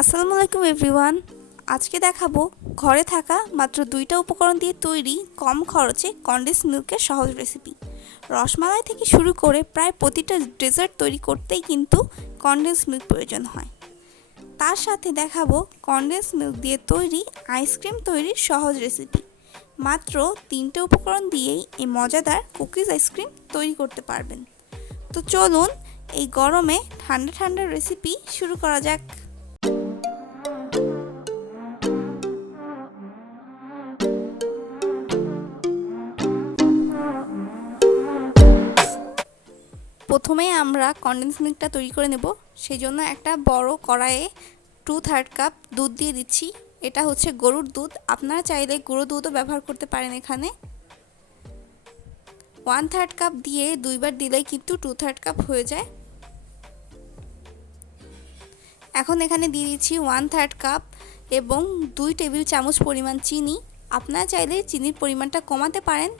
আসসালামুয়ালাইকুম everyone. আজকে দেখাবো ঘরে থাকা মাত্র 2টা উপকরণ দিয়ে তৈরি কম খরচে কনডেন্স মিল্কের সহজ রেসিপি। রসমালাই থেকে শুরু করে প্রায় প্রতিটা ডেজার্ট তৈরি করতেই কিন্তু কনডেন্স মিল্ক প্রয়োজন হয়। তার সাথে দেখাবো কনডেন্স মিল্ক দিয়ে তৈরি আইসক্রিম তৈরির সহজ রেসিপি। মাত্র 3টে উপকরণ দিয়েই এই মজাদার কুকিজ আইসক্রিম তৈরি করতে পারবেন। তো চলুন এই গরমে ঠান্ডা ঠান্ডা রেসিপি শুরু করা যাক। প্রথমেই আমরা কনডেন্স মিল্কটা তৈরি করে নেব। সেই জন্য একটা বড় কড়াইয়ে 2/3 কাপ দুধ দিয়ে দিচ্ছি। এটা হচ্ছে গরুর দুধ, আপনারা চাইলে গুঁড়ো দুধও ব্যবহার করতে পারেন। এখানে 1/3 কাপ দিয়ে দুইবার দিলেই কিন্তু 2/3 কাপ হয়ে যায়। এখন এখানে দিয়ে দিচ্ছি 1/3 কাপ এবং 2 টেবিল চামচ পরিমাণ চিনি। আপনারা চাইলে চিনির পরিমাণটা কমাতে পারেন,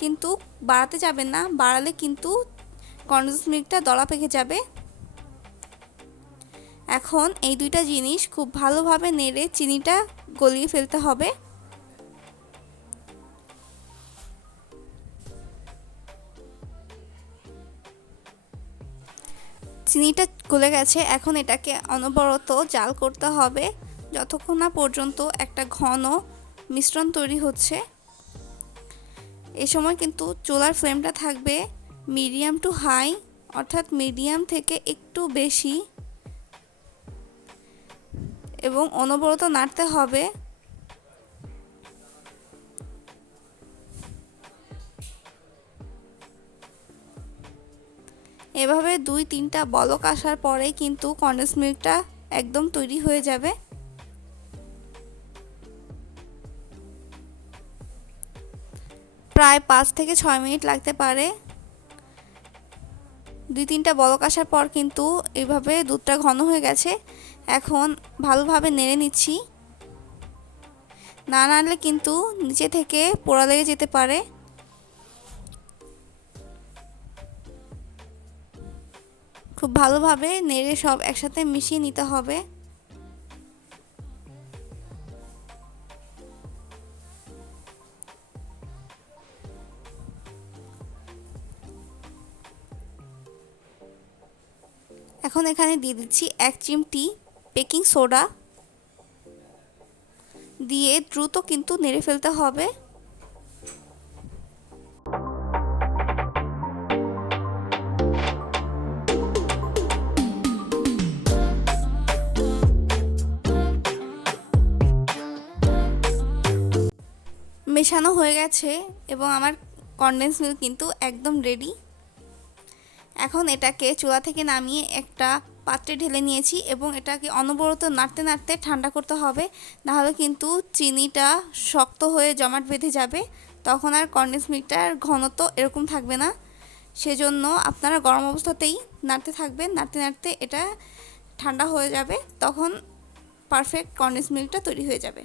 কিন্তু বাড়াতে যাবেন না, বাড়ালে কিন্তু কনডেন্স মিল্কটা দলা পেকে যাবে। এখন এই দুইটা জিনিস খুব ভালোভাবে নেড়ে চিনিটা গলিয়ে ফেলতে হবে। চিনিটা গলে গেছে, এখন এটাকে অনবরত জাল করতে হবে যতক্ষণ না পর্যন্ত একটা ঘন মিশ্রণ তৈরি হচ্ছে। এই সময় কিন্তু চুলার ফ্লেমটা থাকবে মিডিয়াম টু হাই, অর্থাৎ মিডিয়াম থেকে একটু বেশি, এবং অনবরত নাড়তে হবে। এভাবে 2-3টা বলক আসার পরেই কিন্তু কনডেন্স মিল্কটা একদম তৈরি হয়ে যাবে। প্রায় 5 থেকে 6 মিনিট লাগতে পারে। 2-3টা বলক আসার পর কিন্তু এইভাবে দুধটা ঘন হয়ে গেছে। এখন ভালোভাবে নেড়ে নিচ্ছি, না নাড়লে কিন্তু নিচে থেকে পোড়া লেগে যেতে পারে। খুব ভালোভাবে নেড়ে সব একসাথে মিশিয়ে নিতে হবে। এখন এখানে দিয়ে দিচ্ছি 1 চিমটি বেকিং সোডা, দিয়ে দ্রুত কিন্তু নেড়ে ফেলতে হবে। মেশানো হয়ে গেছে এবং আমার কনডেন্স মিল্ক কিন্তু একদম রেডি। এখন এটাকে চুলা থেকে নামিয়ে একটা পাত্রে ঢেলে নিয়েছি এবং এটাকে অনবরত নাড়তে নাড়তে ঠান্ডা করতে হবে, নাহলে কিন্তু চিনিটা শক্ত হয়ে জমাট বেঁধে যাবে। তখন আর কনডেন্স মিল্কটার ঘনত্ব এরকম থাকবে না। সেজন্য আপনারা গরম অবস্থাতেই নাড়তে থাকবেন, নাড়তে নাড়তে এটা ঠান্ডা হয়ে যাবে, তখন পারফেক্ট কনডেন্স মিল্কটা তৈরি হয়ে যাবে।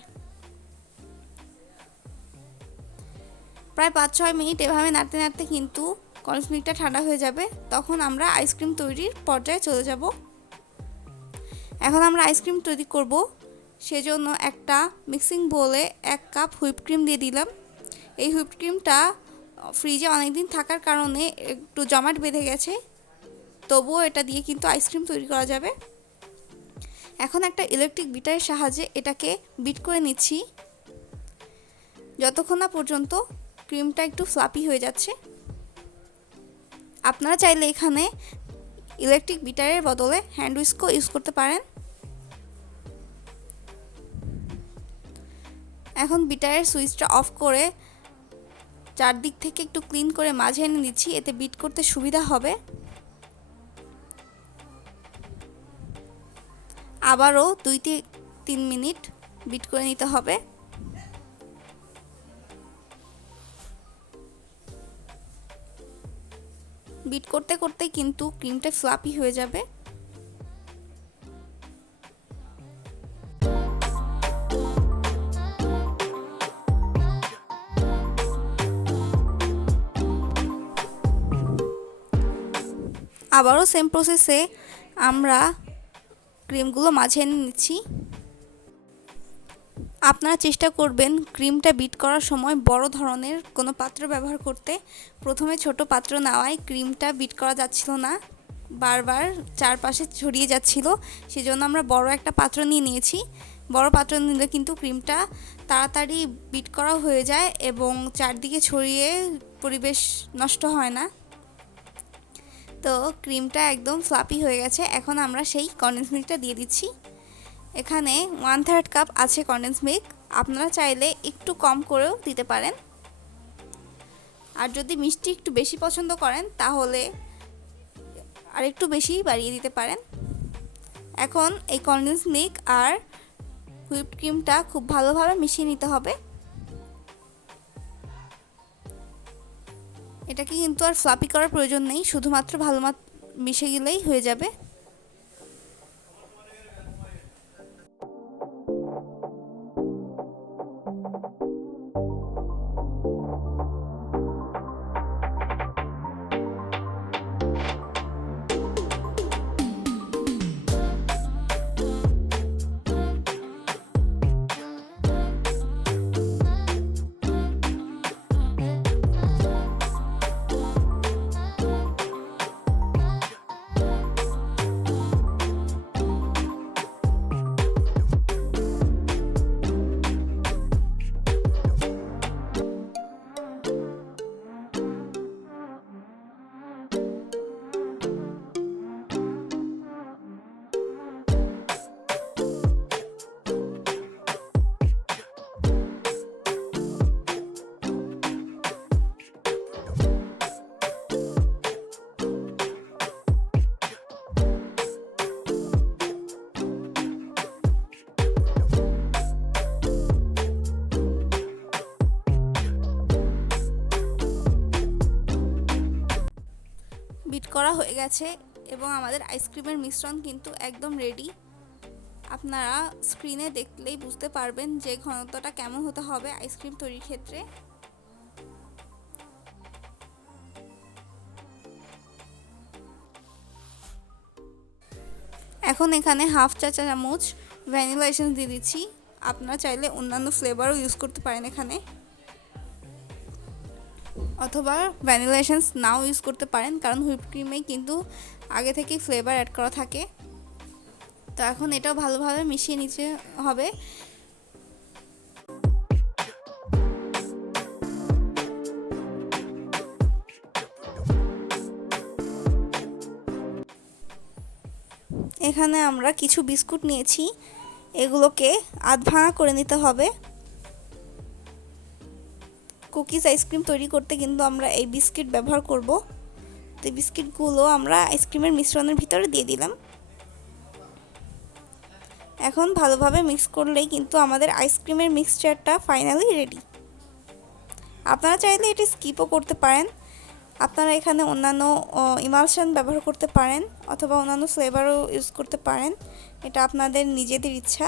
প্রায় 5-6 মিনিট এভাবে নাড়তে নাড়তে কিন্তু কনডেন্স মিল্কটা ঠান্ডা হয়ে যাবে। তখন আমরা আইসক্রিম তৈরির পর্যায়ে চলে যাব। এখন আমরা আইসক্রিম তৈরি করব। সেজন্য একটা মিক্সিং বোলে 1 কাপ হুইপ ক্রিম দিয়ে দিলাম। এই হুইপ ক্রিমটা ফ্রিজে অনেকদিন থাকার কারণে একটু জমাট বেঁধে গেছে, তবুও এটা দিয়ে কিন্তু আইসক্রিম তৈরি করা যাবে। এখন একটা ইলেকট্রিক বিটারের সাহায্যে এটাকে বিট করে নিচ্ছি যতক্ষণ না পর্যন্ত ক্রিমটা একটু ফ্লাপি হয়ে যাচ্ছে। আপনারা চাইলে এখানে ইলেকট্রিক বিটারের বদলে হ্যান্ড হুইস্কও ইউজ করতে পারেন। এখন বিটারের সুইচটা অফ করে চারদিক থেকে একটু ক্লিন করে মাঝে এনে দিচ্ছি, এতে বিট করতে সুবিধা হবে। আবারও 2-3 মিনিট বিট করে নিতে হবে। বিট করতে করতে কিন্তু ক্রিমটা ফ্লাপি হয়ে যাবে। আবারও সেম প্রসেসে আমরা ক্রিমগুলো মাঝে এনে নিচ্ছি। আপনারা চেষ্টা করবেন ক্রিমটা বিট করার সময় বড় ধরনের কোনো পাত্র ব্যবহার করতে। প্রথমে ছোট পাত্র নেওয়ায় ক্রিমটা বিট করা যাচ্ছিল না, বারবার চারপাশে ছড়িয়ে যাচ্ছিল। সেজন্য আমরা বড় একটা পাত্র নিয়ে নিয়েছি। বড় পাত্র নিলে কিন্তু ক্রিমটা তাড়াতাড়ি বিট করা হয়ে যায় এবং চারদিকে ছড়িয়ে পরিবেশ নষ্ট হয় না। তো ক্রিমটা একদম ফ্লাপি হয়ে গেছে। এখন আমরা সেই কনডেন্স মিল্কটা দিয়ে দিচ্ছি। এখানে 1/3 কাপ আছে কনডেন্স মিল্ক। আপনারা চাইলে একটু কম করেও দিতে পারেন, আর যদি মিষ্টি একটু বেশি পছন্দ করেন তাহলে আর একটু বেশি বাড়িয়ে দিতে পারেন। এখন এই কনডেন্স মিল্ক আর হুইপড ক্রিমটা খুব ভালোভাবে মিশিয়ে নিতে হবে। এটাকে কিন্তু আর ফ্লাপি করার প্রয়োজন নেই, শুধুমাত্র ভালো মিশে গেলেই হয়ে যাবে। বিট করা হয়ে গেছে এবং আমাদের আইসক্রিমের মিশ্রণ কিন্তু একদম রেডি। আপনারা স্ক্রিনে দেখলেই বুঝতে পারবেন যে ঘনত্বটা কেমন হতে হবে আইসক্রিম তৈরির ক্ষেত্রে। এখন এখানে হাফ চা চামচ ভ্যানিলা এসেন্স দিয়ে দিচ্ছি। আপনারা চাইলে অন্যান্য ফ্লেভারও ইউজ করতে পারেন এখানে, অথবা ভ্যানিলা এসেন্স নাও ইউজ করতে পারেন, কারণ হুইপ ক্রিমে কিন্তু আগে থেকেই ফ্লেভার অ্যাড করা থাকে। তো এখন এটাও ভালোভাবে মিশিয়ে নিতে হবে। এখানে আমরা কিছু বিস্কুট নিয়েছি, এগুলোকে আধ ভাঙা করে নিতে হবে। কুকিজ আইসক্রিম তৈরি করতে কিন্তু আমরা এই বিস্কিট ব্যবহার করব। তো এই বিস্কিটগুলো আমরা আইসক্রিমের মিশ্রণের ভিতরে দিয়ে দিলাম। এখন ভালোভাবে মিক্স করলেই কিন্তু আমাদের আইসক্রিমের মিক্সচারটা ফাইনালি রেডি। আপনারা চাইলে এটি স্কিপও করতে পারেন। আপনারা এখানে অন্যান্য ইমালশন ব্যবহার করতে পারেন অথবা অন্যান্য ফ্লেভারও ইউজ করতে পারেন, এটা আপনাদের নিজেদের ইচ্ছা।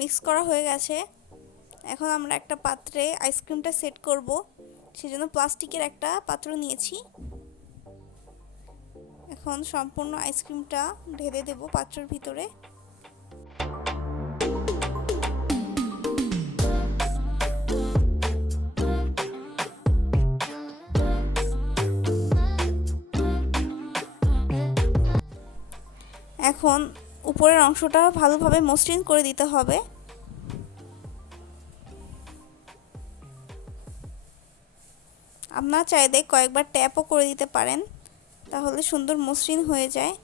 মিক্স করা হয়ে গেছে। এখন আমরা একটা পাত্রে আইসক্রিমটা সেট করব, সেজন্য প্লাস্টিকের একটা পাত্র নিয়েছি। এখন সম্পূর্ণ আইসক্রিমটা ঢেলে দেব পাত্রের ভিতরে। এখন উপরের অংশটা ভালোভাবে মসৃণ করে দিতে হবে। আপনারা চাইলে কয়েকবার ট্যাপও করে দিতে পারেন, তাহলে সুন্দর মসৃণ হয়ে যায়।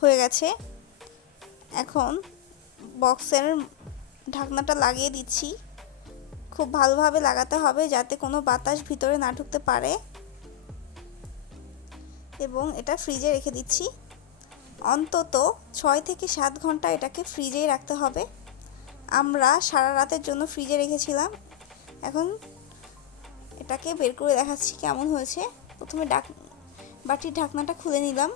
হয়ে গেছে। এখন বক্সের ঢাকনাটা লাগিয়ে দিচ্ছি। খুব ভালোভাবে লাগাতে হবে যাতে কোনো বাতাস ভিতরে না ঢুকতে পারে। এবং এটা ফ্রিজে রেখে দিচ্ছি। অন্তত 6 থেকে 7 ঘন্টা এটাকে ফ্রিজেই রাখতে হবে। আমরা সারা রাতের জন্য ফ্রিজে রেখেছিলাম। এখন এটাকে বের করে দেখাচ্ছি কেমন হয়েছে। প্রথমে বাটির ঢাকনাটা খুলে নিলাম।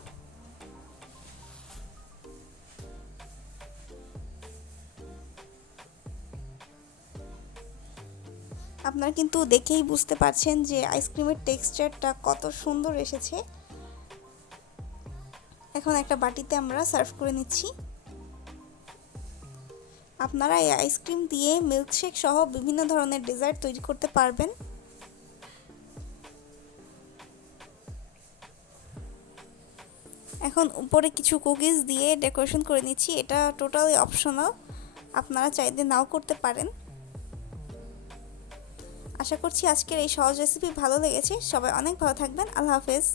আপনারা কিন্তু দেখেই বুঝতে পারছেন যে আইসক্রিমের টেক্সচারটা কত সুন্দর এসেছে। এখন একটা বাটিতে আমরা সার্ভ করে নিচ্ছি। আপনারা এই আইসক্রিম দিয়ে মিল্কশেক সহ বিভিন্ন ধরনের ডেজার্ট তৈরি করতে পারবেন। এখন উপরে কিছু কুকিজ দিয়ে ডেকোরেশন করে নিচ্ছি। এটা টোটালি অপশনাল, আপনারা চাইলে নাও করতে পারেন। আশা করছি আজকের এই সহজ রেসিপি ভালো লেগেছে। সবাই অনেক ভালো থাকবেন। আল্লাহ হাফেজ।